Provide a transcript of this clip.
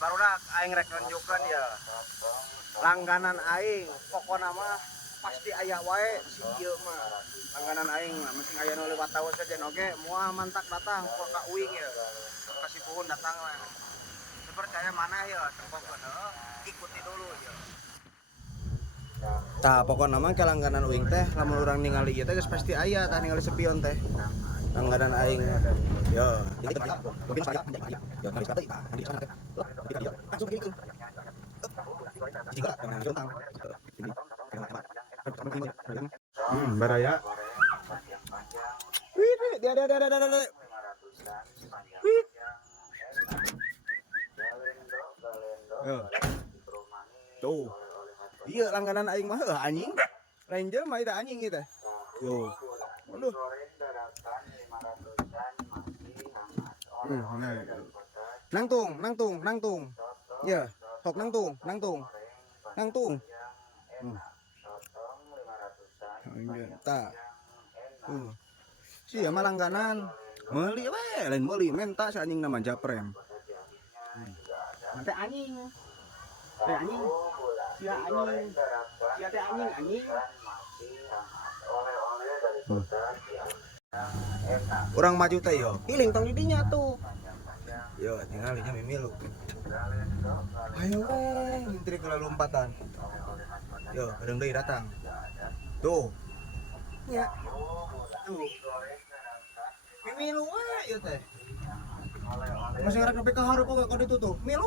barudak aing rek nunjukkeun ya. Langganan aing pokona mah pasti aya wae si ieu mah. Langganan aing mah mesti aya nu lewat tahu saja oge moal mantak datang ka uing ya. Kasih puhun datang lah. Percaya mana ya tengkokeun ikuti dulu ya. Tah pokokna mah langganan uing teh lamun urang ningali ieu teh geus pasti aya tah ningali sepion teh. Langganan aing yo. Baraya. Wih, dia. Wih. Tuh. Iya langganan aing mah anjing. Ranger mah itu anjing gitu. Tuh. Aduh. Nangtung. Ya, sok nangtung. Tah. Sia mah langganan. Meuli we, lain meuli menta si anjing nama Japrem. Teh anjing. Sia teh anjing. Orang maju teh yo, hiling tong didinya tuh. Yo, tinggalnya mimilu. Ayo ngintri ke lompatan. Yo, kadang deui datang. Tuh. Ya. Tuh. Mimilu we ieu teh. Masih ngarek nepi ka hareup oge kode itu tuh. Milu.